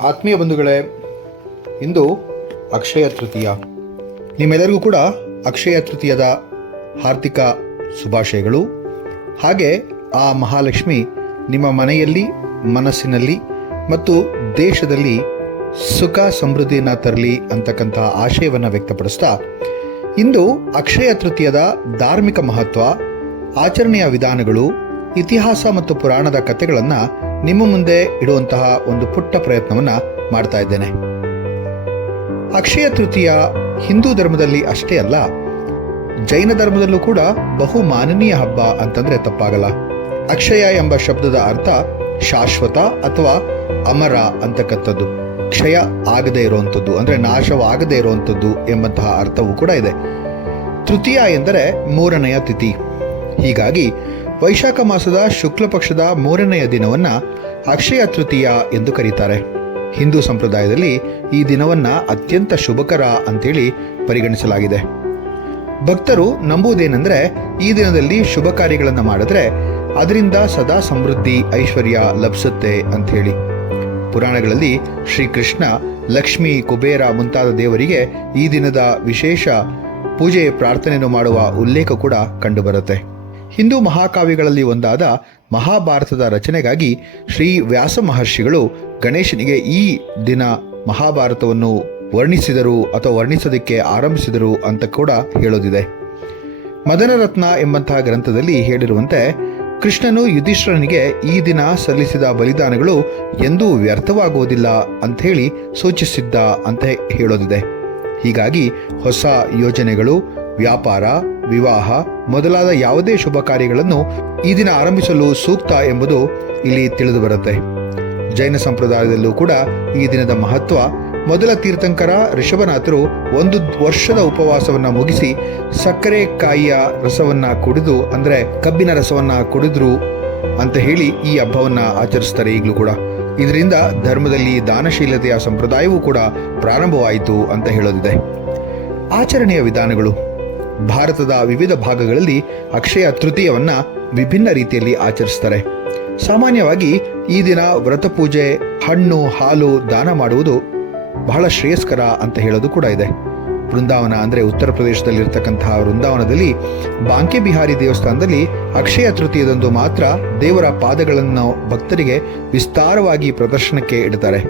ಆತ್ಮೀಯ ಬಂಧುಗಳೇ, ಇಂದು ಅಕ್ಷಯ ತೃತೀಯ. ನಿಮ್ಮೆಲ್ಲರಿಗೂ ಕೂಡ ಅಕ್ಷಯ ತೃತೀಯದ ಹಾರ್ದಿಕ ಶುಭಾಶಯಗಳು. ಹಾಗೆ ಆ ಮಹಾಲಕ್ಷ್ಮಿ ನಿಮ್ಮ ಮನೆಯಲ್ಲಿ, ಮನಸ್ಸಿನಲ್ಲಿ ಮತ್ತು ದೇಶದಲ್ಲಿ ಸುಖ ಸಮೃದ್ಧಿಯನ್ನು ತರಲಿ ಅಂತಕ್ಕಂಥ ಆಶಯವನ್ನು ವ್ಯಕ್ತಪಡಿಸ್ತಾ, ಇಂದು ಅಕ್ಷಯ ತೃತೀಯದ ಧಾರ್ಮಿಕ ಮಹತ್ವ, ಆಚರಣೆಯ ವಿಧಾನಗಳು, ಇತಿಹಾಸ ಮತ್ತು ಪುರಾಣದ ಕಥೆಗಳನ್ನು ನಿಮ್ಮ ಮುಂದೆ ಇಡುವಂತಹ ಒಂದು ಪುಟ್ಟ ಪ್ರಯತ್ನವನ್ನು ಮಾಡ್ತಾ ಇದ್ದೇನೆ. ಅಕ್ಷಯ ತೃತೀಯ ಹಿಂದೂ ಧರ್ಮದಲ್ಲಿ ಅಷ್ಟೇ ಅಲ್ಲ, ಜೈನ ಧರ್ಮದಲ್ಲೂ ಕೂಡ ಬಹು ಮಾನನೀಯ ಹಬ್ಬ ಅಂತಂದ್ರೆ ತಪ್ಪಾಗಲ್ಲ. ಅಕ್ಷಯ ಎಂಬ ಶಬ್ದದ ಅರ್ಥ ಶಾಶ್ವತ ಅಥವಾ ಅಮರ ಅಂತಕ್ಕಂಥದ್ದು. ಕ್ಷಯ ಆಗದೇ ಇರುವಂಥದ್ದು ಅಂದರೆ ನಾಶವಾಗದೇ ಇರುವಂಥದ್ದು ಎಂಬಂತಹ ಅರ್ಥವೂ ಕೂಡ ಇದೆ. ತೃತೀಯ ಎಂದರೆ ಮೂರನೆಯ ತಿಥಿ. ಹೀಗಾಗಿ ವೈಶಾಖ ಮಾಸದ ಶುಕ್ಲ ಪಕ್ಷದ ಮೂರನೆಯ ದಿನವನ್ನು ಅಕ್ಷಯ ತೃತೀಯ ಎಂದು ಕರೀತಾರೆ. ಹಿಂದೂ ಸಂಪ್ರದಾಯದಲ್ಲಿ ಈ ದಿನವನ್ನು ಅತ್ಯಂತ ಶುಭಕರ ಅಂತೇಳಿ ಪರಿಗಣಿಸಲಾಗಿದೆ. ಭಕ್ತರು ನಂಬುವುದೇನೆಂದರೆ, ಈ ದಿನದಲ್ಲಿ ಶುಭ ಕಾರ್ಯಗಳನ್ನು ಮಾಡಿದ್ರೆ ಅದರಿಂದ ಸದಾ ಸಮೃದ್ಧಿ, ಐಶ್ವರ್ಯ ಲಭಿಸುತ್ತೆ ಅಂಥೇಳಿ. ಪುರಾಣಗಳಲ್ಲಿ ಶ್ರೀಕೃಷ್ಣ, ಲಕ್ಷ್ಮಿ, ಕುಬೇರ ಮುಂತಾದ ದೇವರಿಗೆ ಈ ದಿನದ ವಿಶೇಷ ಪೂಜೆ, ಪ್ರಾರ್ಥನೆಯನ್ನು ಮಾಡುವ ಉಲ್ಲೇಖ ಕೂಡ ಕಂಡುಬರುತ್ತೆ. ಹಿಂದೂ ಮಹಾಕಾವ್ಯಗಳಲ್ಲಿ ಒಂದಾದ ಮಹಾಭಾರತದ ರಚನೆಗಾಗಿ ಶ್ರೀ ವ್ಯಾಸ ಮಹರ್ಷಿಗಳು ಗಣೇಶನಿಗೆ ಈ ದಿನ ಮಹಾಭಾರತವನ್ನು ವರ್ಣಿಸಿದರು ಅಥವಾ ವರ್ಣಿಸೋದಕ್ಕೆ ಆರಂಭಿಸಿದರು ಅಂತ ಕೂಡ ಹೇಳೋದಿದೆ. ಮದನರತ್ನ ಎಂಬಂತಹ ಗ್ರಂಥದಲ್ಲಿ ಹೇಳಿರುವಂತೆ, ಕೃಷ್ಣನು ಯುಧಿಷ್ಠಿರನಿಗೆ ಈ ದಿನ ಸಲ್ಲಿಸಿದ ಬಲಿದಾನಗಳು ಎಂದೂ ವ್ಯರ್ಥವಾಗುವುದಿಲ್ಲ ಅಂಥೇಳಿ ಸೂಚಿಸಿದ್ದ ಅಂತ ಹೇಳೋದಿದೆ. ಹೀಗಾಗಿ ಹೊಸ ಯೋಜನೆಗಳು, ವ್ಯಾಪಾರ, ವಿವಾಹ ಮೊದಲಾದ ಯಾವುದೇ ಶುಭ ಕಾರ್ಯಗಳನ್ನು ಈ ದಿನ ಆರಂಭಿಸಲು ಸೂಕ್ತ ಎಂಬುದು ಇಲ್ಲಿ ತಿಳಿದು ಬರುತ್ತೆ. ಜೈನ ಸಂಪ್ರದಾಯದಲ್ಲೂ ಕೂಡ ಈ ದಿನದ ಮಹತ್ವ, ಮೊದಲ ತೀರ್ಥಂಕರ ಋಷಭನಾಥರು 1 ವರ್ಷದ ಉಪವಾಸವನ್ನು ಮುಗಿಸಿ ಸಕ್ಕರೆ ಕಾಯಿಯ ರಸವನ್ನ ಕುಡಿದು, ಅಂದರೆ ಕಬ್ಬಿನ ರಸವನ್ನ ಕುಡಿದ್ರು ಅಂತ ಹೇಳಿ ಈ ಹಬ್ಬವನ್ನು ಆಚರಿಸ್ತಾರೆ ಈಗಲೂ ಕೂಡ. ಇದರಿಂದ ಧರ್ಮದಲ್ಲಿ ದಾನಶೀಲತೆಯ ಸಂಪ್ರದಾಯವೂ ಕೂಡ ಪ್ರಾರಂಭವಾಯಿತು ಅಂತ ಹೇಳೋದಿದೆ. ಆಚರಣೆಯ ವಿಧಾನಗಳು. ಭಾರತದ ವಿವಿಧ ಭಾಗಗಳಲ್ಲಿ ಅಕ್ಷಯ ತೃತೀಯವನ್ನ ವಿಭಿನ್ನ ರೀತಿಯಲ್ಲಿ ಆಚರಿಸ್ತಾರೆ. ಸಾಮಾನ್ಯವಾಗಿ ಈ ದಿನ ವ್ರತ ಪೂಜೆ, ಹಣ್ಣು, ಹಾಲು ದಾನ ಮಾಡುವುದು ಬಹಳ ಶ್ರೇಯಸ್ಕರ ಅಂತ ಹೇಳೋದು ಕೂಡ ಇದೆ. ವೃಂದಾವನ ಅಂದರೆ ಉತ್ತರ ಪ್ರದೇಶದಲ್ಲಿರ್ತಕ್ಕಂತಹ ವೃಂದಾವನದಲ್ಲಿ ಬಾಂಕೆ ಬಿಹಾರಿ ದೇವಸ್ಥಾನದಲ್ಲಿ ಅಕ್ಷಯ ತೃತೀಯದಂದು ಮಾತ್ರ ದೇವರ ಪಾದಗಳನ್ನು ಭಕ್ತರಿಗೆ ವಿಸ್ತಾರವಾಗಿ ಪ್ರದರ್ಶನಕ್ಕೆ ಇಡ್ತಾರೆ.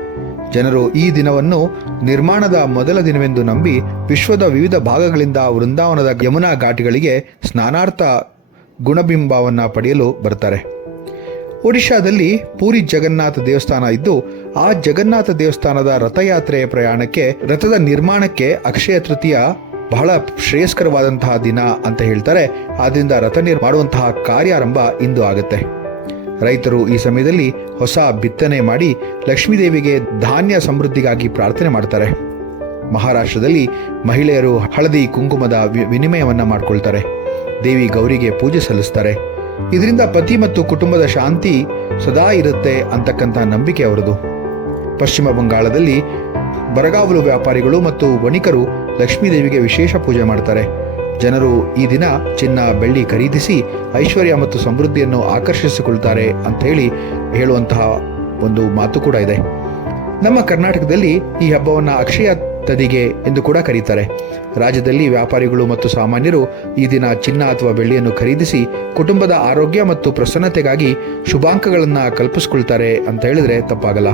ಜನರು ಈ ದಿನವನ್ನು ನಿರ್ಮಾಣದ ಮೊದಲ ದಿನವೆಂದು ನಂಬಿ ವಿಶ್ವದ ವಿವಿಧ ಭಾಗಗಳಿಂದ ವೃಂದಾವನದ ಯಮುನಾ ಘಾಟಿಗಳಿಗೆ ಸ್ನಾನಾರ್ಥ ಗುಣಬಿಂಬವನ್ನು ಪಡೆಯಲು ಬರ್ತಾರೆ. ಒಡಿಶಾದಲ್ಲಿ ಪೂರಿ ಜಗನ್ನಾಥ ದೇವಸ್ಥಾನ ಇದ್ದು, ಆ ಜಗನ್ನಾಥ ದೇವಸ್ಥಾನದ ರಥಯಾತ್ರೆಯ ಪ್ರಯಾಣಕ್ಕೆ, ರಥದ ನಿರ್ಮಾಣಕ್ಕೆ ಅಕ್ಷಯ ತೃತೀಯ ಬಹಳ ಶ್ರೇಯಸ್ಕರವಾದಂತಹ ದಿನ ಅಂತ ಹೇಳ್ತಾರೆ. ಆದ್ದರಿಂದ ರಥ ಮಾಡುವಂತಹ ಕಾರ್ಯಾರಂಭ ಇಂದು ಆಗುತ್ತೆ. ರೈತರು ಈ ಸಮಯದಲ್ಲಿ ಹೊಸ ಬಿತ್ತನೆ ಮಾಡಿ ಲಕ್ಷ್ಮೀದೇವಿಗೆ ಧಾನ್ಯ ಸಮೃದ್ಧಿಗಾಗಿ ಪ್ರಾರ್ಥನೆ ಮಾಡ್ತಾರೆ. ಮಹಾರಾಷ್ಟ್ರದಲ್ಲಿ ಮಹಿಳೆಯರು ಹಳದಿ ಕುಂಕುಮದ ವಿನಿಮಯವನ್ನ ಮಾಡ್ಕೊಳ್ತಾರೆ. ದೇವಿ ಗೌರಿಗೆ ಪೂಜೆ ಸಲ್ಲಿಸ್ತಾರೆ. ಇದರಿಂದ ಪತಿ ಮತ್ತು ಕುಟುಂಬದ ಶಾಂತಿ ಸದಾ ಇರುತ್ತೆ ಅಂತಕ್ಕಂಥ ನಂಬಿಕೆ ಅವರದು. ಪಶ್ಚಿಮ ಬಂಗಾಳದಲ್ಲಿ ಬರಗಾವಲು ವ್ಯಾಪಾರಿಗಳು ಮತ್ತು ವಣಿಕರು ಲಕ್ಷ್ಮೀದೇವಿಗೆ ವಿಶೇಷ ಪೂಜೆ ಮಾಡ್ತಾರೆ. ಜನರು ಈ ದಿನ ಚಿನ್ನ, ಬೆಳ್ಳಿ ಖರೀದಿಸಿ ಐಶ್ವರ್ಯ ಮತ್ತು ಸಮೃದ್ಧಿಯನ್ನು ಆಕರ್ಷಿಸಿಕೊಳ್ತಾರೆ ಅಂತ ಹೇಳುವಂತಹ ಒಂದು ಮಾತು ಕೂಡ ಇದೆ. ನಮ್ಮ ಕರ್ನಾಟಕದಲ್ಲಿ ಈ ಹಬ್ಬವನ್ನು ಅಕ್ಷಯ ತದಿಗೆ ಎಂದು ಕೂಡ ಕರೀತಾರೆ. ರಾಜ್ಯದಲ್ಲಿ ವ್ಯಾಪಾರಿಗಳು ಮತ್ತು ಸಾಮಾನ್ಯರು ಈ ದಿನ ಚಿನ್ನ ಅಥವಾ ಬೆಳ್ಳಿಯನ್ನು ಖರೀದಿಸಿ ಕುಟುಂಬದ ಆರೋಗ್ಯ ಮತ್ತು ಪ್ರಸನ್ನತೆಗಾಗಿ ಶುಭಾಂಕಗಳನ್ನು ಕಲ್ಪಿಸಿಕೊಳ್ತಾರೆ ಅಂತ ಹೇಳಿದ್ರೆ ತಪ್ಪಾಗಲ್ಲ.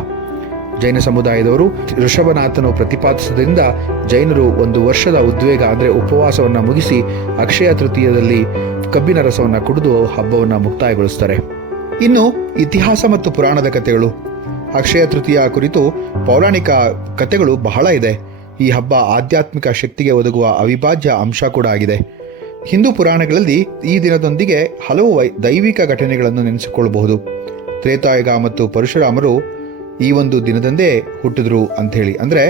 ಜೈನ ಸಮುದಾಯದವರು ಋಷಭನಾಥನು ಪ್ರತಿಪಾದಿಸಿದ್ರಿಂದ ಜೈನರು 1 ವರ್ಷದ ಉದ್ವೇಗ ಅಂದರೆ ಉಪವಾಸವನ್ನು ಮುಗಿಸಿ ಅಕ್ಷಯ ತೃತೀಯದಲ್ಲಿ ಕಬ್ಬಿನ ರಸವನ್ನು ಕುಡಿದು ಹಬ್ಬವನ್ನು ಮುಕ್ತಾಯಗೊಳಿಸ್ತಾರೆ. ಇನ್ನು ಇತಿಹಾಸ ಮತ್ತು ಪುರಾಣದ ಕಥೆಗಳು. ಅಕ್ಷಯ ತೃತೀಯ ಕುರಿತು ಪೌರಾಣಿಕ ಕಥೆಗಳು ಬಹಳ ಇದೆ. ಈ ಹಬ್ಬ ಆಧ್ಯಾತ್ಮಿಕ ಶಕ್ತಿಗೆ ಒದಗುವ ಅವಿಭಾಜ್ಯ ಅಂಶ ಕೂಡ ಆಗಿದೆ. ಹಿಂದೂ ಪುರಾಣಗಳಲ್ಲಿ ಈ ದಿನದೊಂದಿಗೆ ಹಲವು ದೈವಿಕ ಘಟನೆಗಳನ್ನು ನೆನೆಸಿಕೊಳ್ಳಬಹುದು. ತ್ರೇತಾಯುಗ ಮತ್ತು ಪರಶುರಾಮರು ಈ ಒಂದು ದಿನದಂದೇ ಹುಟ್ಟಿದ್ರು ಅಂಥೇಳಿ, ಅಂದರೆ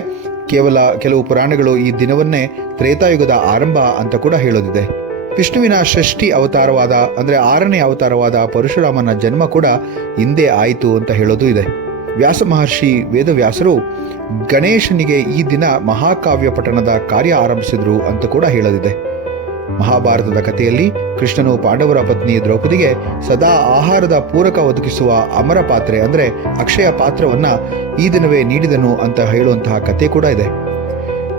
ಕೆಲವು ಪುರಾಣಗಳು ಈ ದಿನವನ್ನೇ ತ್ರೇತಾಯುಗದ ಆರಂಭ ಅಂತ ಕೂಡ ಹೇಳೋದಿದೆ. ವಿಷ್ಣುವಿನ ಷಷ್ಠಿ ಅವತಾರವಾದ ಅಂದರೆ 6ನೇ ಅವತಾರವಾದ ಪರಶುರಾಮನ ಜನ್ಮ ಕೂಡ ಇಂದೇ ಆಯಿತು ಅಂತ ಹೇಳೋದು ಇದೆ. ವ್ಯಾಸ ಮಹರ್ಷಿ ವೇದವ್ಯಾಸರು ಗಣೇಶನಿಗೆ ಈ ದಿನ ಮಹಾಕಾವ್ಯ ಪಠಣದ ಕಾರ್ಯ ಆರಂಭಿಸಿದ್ರು ಅಂತ ಕೂಡ ಹೇಳೋದಿದೆ. ಮಹಾಭಾರತದ ಕಥೆಯಲ್ಲಿ ಕೃಷ್ಣನು ಪಾಂಡವರ ಪತ್ನಿ ದ್ರೌಪದಿಗೆ ಸದಾ ಆಹಾರದ ಪೂರಕ ಒದಗಿಸುವ ಅಮರ ಪಾತ್ರೆ ಅಂದರೆ ಅಕ್ಷಯ ಪಾತ್ರವನ್ನ ಈ ದಿನವೇ ನೀಡಿದನು ಅಂತ ಹೇಳುವಂತಹ ಕಥೆ ಕೂಡ ಇದೆ.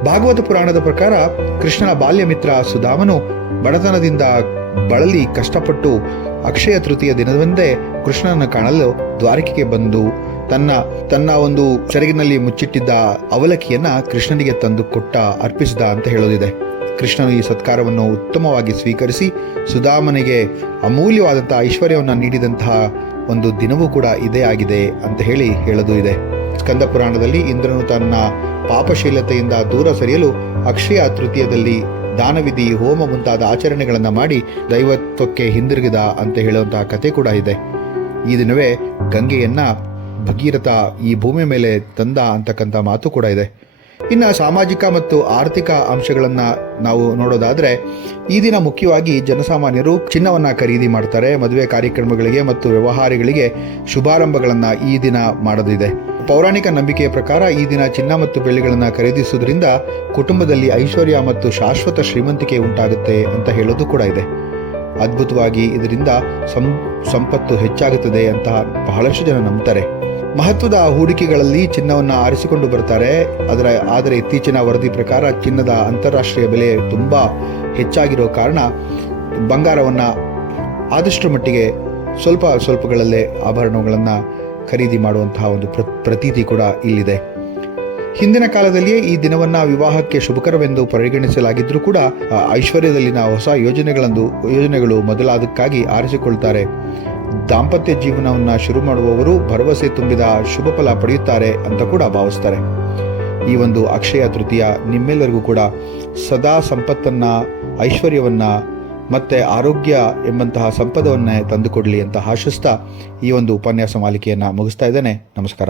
ಭಾಗವತ ಪುರಾಣದ ಪ್ರಕಾರ ಕೃಷ್ಣನ ಬಾಲ್ಯ ಮಿತ್ರ ಸುಧಾಮನು ಬಡತನದಿಂದ ಬಳಲಿ ಕಷ್ಟಪಟ್ಟು ಅಕ್ಷಯ ತೃತೀಯ ದಿನದಂದೇ ಕೃಷ್ಣನನ್ನು ಕಾಣಲು ದ್ವಾರಕೆಗೆ ಬಂದು ತನ್ನ ಒಂದು ಸೆರಗಿನಲ್ಲಿ ಮುಚ್ಚಿಟ್ಟಿದ್ದ ಅವಲಕ್ಕಿಯನ್ನ ಕೃಷ್ಣನಿಗೆ ತಂದು ಅರ್ಪಿಸಿದ ಅಂತ ಹೇಳೋದಿದೆ. ಕೃಷ್ಣನು ಈ ಸತ್ಕಾರವನ್ನು ಉತ್ತಮವಾಗಿ ಸ್ವೀಕರಿಸಿ ಸುಧಾಮನಿಗೆ ಅಮೂಲ್ಯವಾದಂತಹ ಐಶ್ವರ್ಯವನ್ನು ನೀಡಿದಂತಹ ಒಂದು ದಿನವೂ ಕೂಡ ಇದೇ ಆಗಿದೆ ಅಂತ ಹೇಳೋದು ಇದೆ. ಸ್ಕಂದ ಪುರಾಣದಲ್ಲಿ ಇಂದ್ರನು ತನ್ನ ಪಾಪಶೀಲತೆಯಿಂದ ದೂರ ಸರಿಯಲು ಅಕ್ಷಯ ತೃತೀಯದಲ್ಲಿ ದಾನವಿಧಿ, ಹೋಮ ಮುಂತಾದ ಆಚರಣೆಗಳನ್ನು ಮಾಡಿ ದೈವತ್ವಕ್ಕೆ ಹಿಂದಿರುಗಿದ ಅಂತ ಹೇಳುವಂತಹ ಕಥೆ ಕೂಡ ಇದೆ. ಈ ದಿನವೇ ಗಂಗೆಯನ್ನ ಭಗೀರಥ ಈ ಭೂಮಿ ಮೇಲೆ ತಂದ ಅಂತಕ್ಕಂಥ ಮಾತು ಕೂಡ ಇದೆ. ಇನ್ನು ಸಾಮಾಜಿಕ ಮತ್ತು ಆರ್ಥಿಕ ಅಂಶಗಳನ್ನು ನಾವು ನೋಡೋದಾದ್ರೆ ಈ ದಿನ ಮುಖ್ಯವಾಗಿ ಜನಸಾಮಾನ್ಯರು ಚಿನ್ನವನ್ನ ಖರೀದಿ ಮಾಡ್ತಾರೆ. ಮದುವೆ ಕಾರ್ಯಕ್ರಮಗಳಿಗೆ ಮತ್ತು ವ್ಯವಹಾರಗಳಿಗೆ ಶುಭಾರಂಭಗಳನ್ನ ಈ ದಿನ ಮಾಡೋದಿದೆ. ಪೌರಾಣಿಕ ನಂಬಿಕೆಯ ಪ್ರಕಾರ ಈ ದಿನ ಚಿನ್ನ ಮತ್ತು ಬೆಳ್ಳಿಗಳನ್ನು ಖರೀದಿಸುವುದರಿಂದ ಕುಟುಂಬದಲ್ಲಿ ಐಶ್ವರ್ಯ ಮತ್ತು ಶಾಶ್ವತ ಶ್ರೀಮಂತಿಕೆ ಉಂಟಾಗುತ್ತೆ ಅಂತ ಹೇಳೋದು ಕೂಡ ಇದೆ. ಅದ್ಭುತವಾಗಿ ಇದರಿಂದ ಸಂಪತ್ತು ಹೆಚ್ಚಾಗುತ್ತದೆ ಅಂತ ಬಹಳಷ್ಟು ಜನ ನಂಬ್ತಾರೆ. ಮಹತ್ವದ ಹೂಡಿಕೆಗಳಲ್ಲಿ ಚಿನ್ನವನ್ನು ಆರಿಸಿಕೊಂಡು ಬರ್ತಾರೆ. ಆದರೆ ಇತ್ತೀಚಿನ ವರದಿ ಪ್ರಕಾರ ಚಿನ್ನದ ಅಂತಾರಾಷ್ಟ್ರೀಯ ಬೆಲೆ ತುಂಬಾ ಹೆಚ್ಚಾಗಿರೋ ಕಾರಣ ಬಂಗಾರವನ್ನು ಆದಷ್ಟು ಮಟ್ಟಿಗೆ ಸ್ವಲ್ಪಗಳಲ್ಲೇ ಆಭರಣಗಳನ್ನು ಖರೀದಿ ಮಾಡುವಂತಹ ಒಂದು ಪ್ರತೀತಿ ಕೂಡ ಇಲ್ಲಿದೆ. ಹಿಂದಿನ ಕಾಲದಲ್ಲಿಯೇ ಈ ದಿನವನ್ನ ವಿವಾಹಕ್ಕೆ ಶುಭಕರವೆಂದು ಪರಿಗಣಿಸಲಾಗಿದ್ರೂ ಕೂಡ ಐಶ್ವರ್ಯದಲ್ಲಿನ ಹೊಸ ಯೋಜನೆಗಳು ಮೊದಲಾದಕ್ಕಾಗಿ ಆರಿಸಿಕೊಳ್ತಾರೆ. ದಾಂಪತ್ಯ ಜೀವನವನ್ನ ಶುರು ಮಾಡುವವರು ಭರವಸೆ ತುಂಬಿದ ಶುಭ ಫಲ ಪಡೆಯುತ್ತಾರೆ ಅಂತ ಕೂಡ ಭಾವಿಸ್ತಾರೆ. ಈ ಒಂದು ಅಕ್ಷಯ ತೃತೀಯ ನಿಮ್ಮೆಲ್ಲರಿಗೂ ಕೂಡ ಸದಾ ಸಂಪತ್ತನ್ನ, ಐಶ್ವರ್ಯವನ್ನ ಮತ್ತೆ ಆರೋಗ್ಯ ಎಂಬಂತಹ ಸಂಪದವನ್ನೇ ತಂದುಕೊಡ್ಲಿ ಅಂತ ಆಶಿಸ್ತಾ ಈ ಒಂದು ಉಪನ್ಯಾಸ ಮಾಲಿಕೆಯನ್ನ ಮುಗಿಸ್ತಾ ಇದ್ದೇನೆ. ನಮಸ್ಕಾರ.